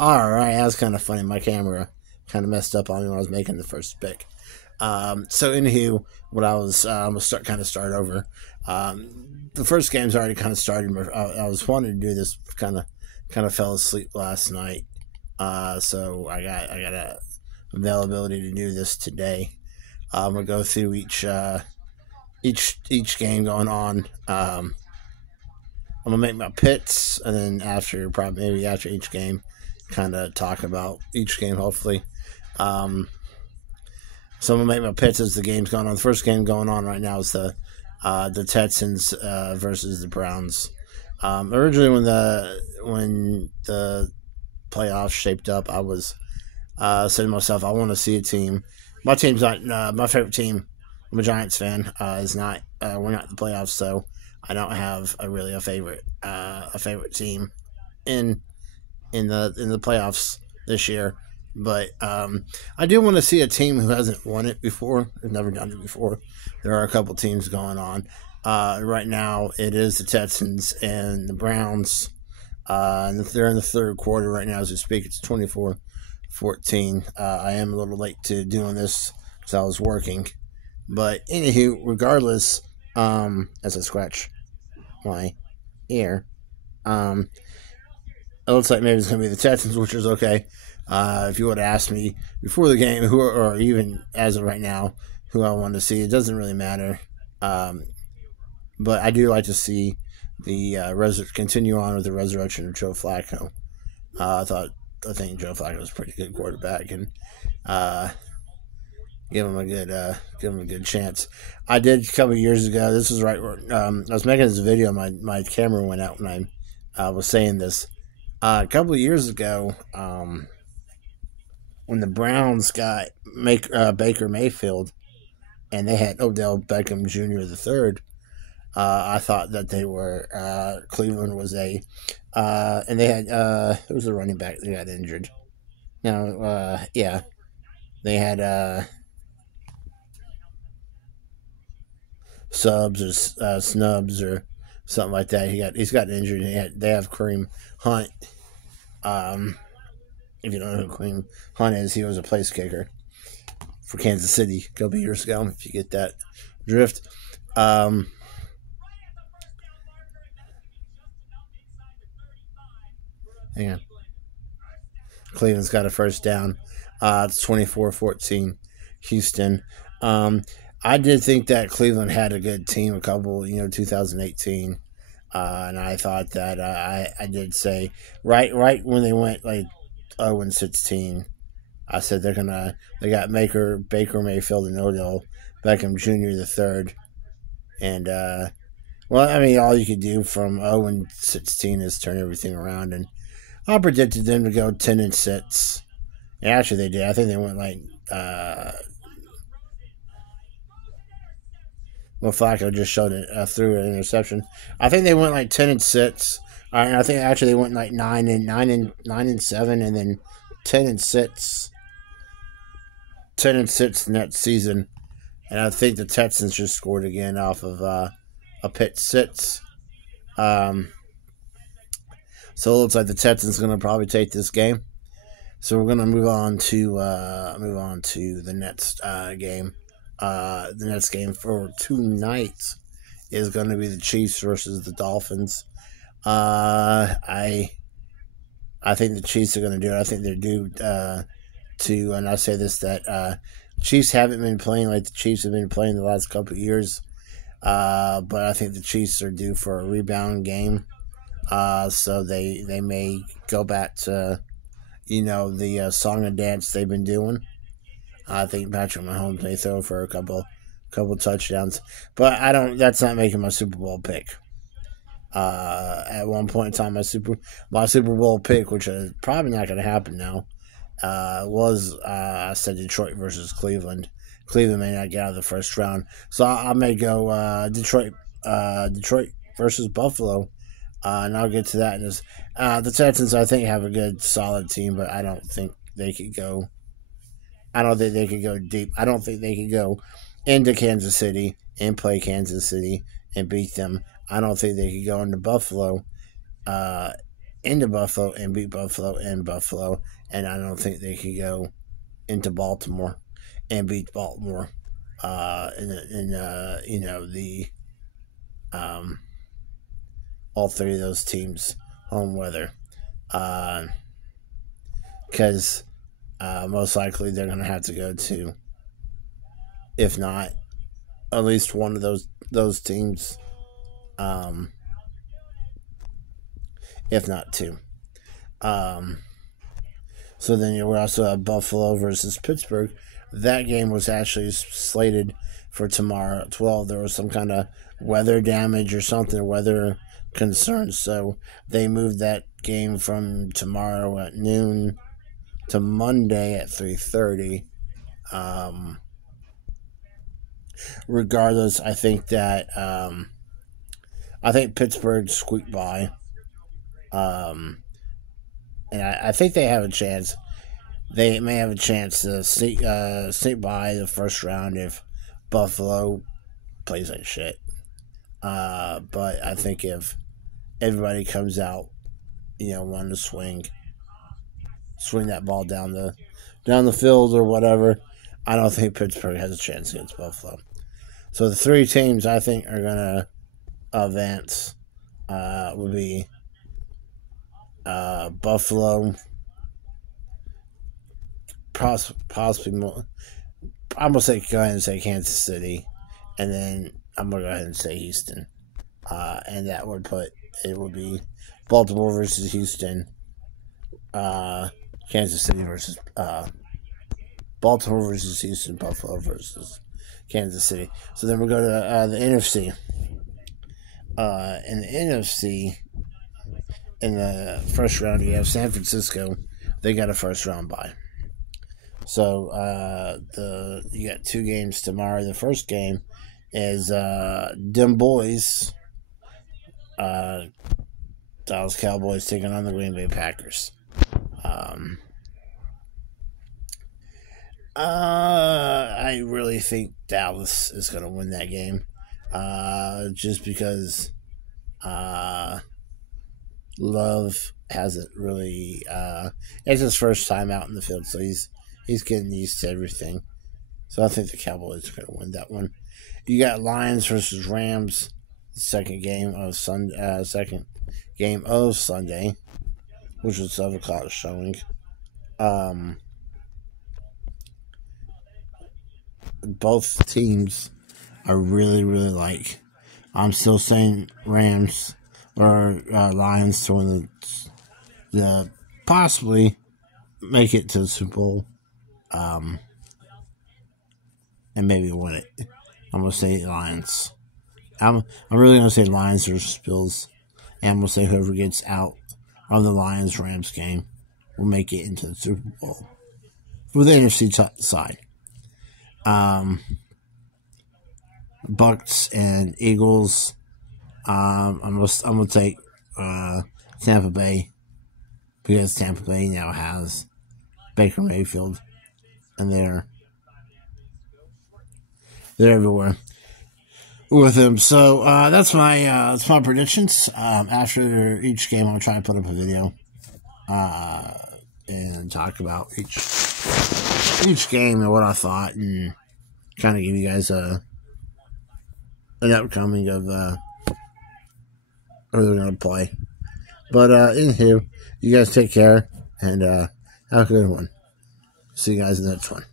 All right, that was kind of funny. My camera kind of messed up on me when I was making the first pick. So anywho, what I was start over. The first game's already kind of started. I was wanting to do this kind of fell asleep last night. So I got a availability to do this today. I'm gonna go through each game going on. I'm gonna make my picks, and then maybe after each game, kind of talk about each game. Hopefully, so I'm gonna make my picks as the game's going on. The first game going on right now is the Texans versus the Browns. Originally, when the playoffs shaped up, I was saying to myself, I want to see a team. My team's not my favorite team. I'm a Giants fan. Is not we're not in the playoffs, so I don't have a favorite team in the playoffs this year. But I do want to see a team who hasn't won it before, or never done it before. There are a couple teams going on. Right now, it is the Texans and the Browns. And they're in the third quarter right now as we speak. It's 24-14. I am a little late to doing this because I was working. But anywho, regardless, as I scratch my ear, it looks like maybe it's going to be the Texans, which is okay. If you would have asked me before the game, or even as of right now, who I want to see, it doesn't really matter. But I do like to see the continue on with the resurrection of Joe Flacco. I think Joe Flacco was a pretty good quarterback, and give him a good chance. I did a couple of years ago. This is right where I was making this video. My camera went out when I was saying this. A couple of years ago, when the Browns got Baker Mayfield, and they had Odell Beckham Jr. the third. I thought that they were Cleveland was and they had it was a running back that got injured. They had subs or snubs or something like that. He's got injured. They have Kareem Hunt. If you don't know who Kareem Hunt is, he was a place kicker for Kansas City a couple years ago. If you get that drift. Hang on. Cleveland's got a first down. It's 24-14. Houston. I did think that Cleveland had a good team 2018. And I thought that I did say right when they went like 0-16, I said they got Baker Mayfield and Odell Beckham Jr. the third. And all you could do from 0-16 is turn everything around, and I predicted them to go 10-6. And actually, they did. I think they went Flacco just showed it through an interception. I think they went 10-6. And I think actually they went 9-7, and then 10-6. 10-6 next season. And I think the Texans just scored again off of a pick six. So it looks like the Texans are going to probably take this game. So we're going to move on to the next game. The next game for tonight is going to be the Chiefs versus the Dolphins. I think the Chiefs are going to do it. I think they're due and I say this, that Chiefs haven't been playing like the Chiefs have been playing the last couple of years. But I think the Chiefs are due for a rebound game. So they may go back to, the song and dance they've been doing. I think Patrick Mahomes may throw for a couple touchdowns. But that's not making my Super Bowl pick. At one point in time, my Super Bowl pick, which is probably not going to happen now, was I said Detroit versus Cleveland. Cleveland may not get out of the first round, so I may go Detroit versus Buffalo, and I'll get to that. The Texans, I think, have a good, solid team, but I don't think they could go. I don't think they could go deep. I don't think they could go into Kansas City and play Kansas City and beat them. I don't think they could go into Buffalo into Buffalo and beat Buffalo in Buffalo, and I don't think they could go into Baltimore and beat Baltimore all three of those teams home weather, because most likely they're going to have to go to, if not at least one of those teams, if not two. So then we also have Buffalo versus Pittsburgh. That game was actually slated for tomorrow at 12. There was some kind of weather damage or something, weather concerns. So they moved that game from tomorrow at noon to Monday at 3:30. Regardless, I think that I think Pittsburgh squeaked by. And I think they have a chance. They may have a chance to sneak by the first round if Buffalo plays like shit. But I think if everybody comes out, wanting to swing that ball down the field or whatever, I don't think Pittsburgh has a chance against Buffalo. So the three teams I think are gonna advance would be Buffalo, possibly more. I'm gonna go ahead and say Kansas City, and then I'm gonna go ahead and say Houston, and that would be Baltimore versus Houston, Kansas City versus Baltimore versus Houston, Buffalo versus Kansas City. So then we'll go to the NFC. In the NFC, in the first round, you have San Francisco. They got a first round bye. So you got two games tomorrow. The first game is them boys, Dallas Cowboys taking on the Green Bay Packers. I really think Dallas is going to win that game, just because Love hasn't really. It's his first time out in the field, so he's getting used to everything. So I think the Cowboys are going to win that one. You got Lions versus Rams, second game of Sunday, which was 7:00 showing. Both teams are really, really like. I'm still saying Rams or Lions to win the possibly make it to the Super Bowl, and maybe win it. I'm gonna say Lions. I'm really gonna say Lions versus Bills, and I'm gonna say whoever gets out of the Lions-Rams game will make it into the Super Bowl for the NFC side. Bucks and Eagles. I'm gonna take Tampa Bay, because Tampa Bay now has Baker Mayfield, and they're everywhere with him. So that's my predictions. After each game, I'll try to put up a video and talk about each game and what I thought, and kind of give you guys an upcoming of who they're going to play. But anywho, you guys take care, and have a good one. See you guys in the next one.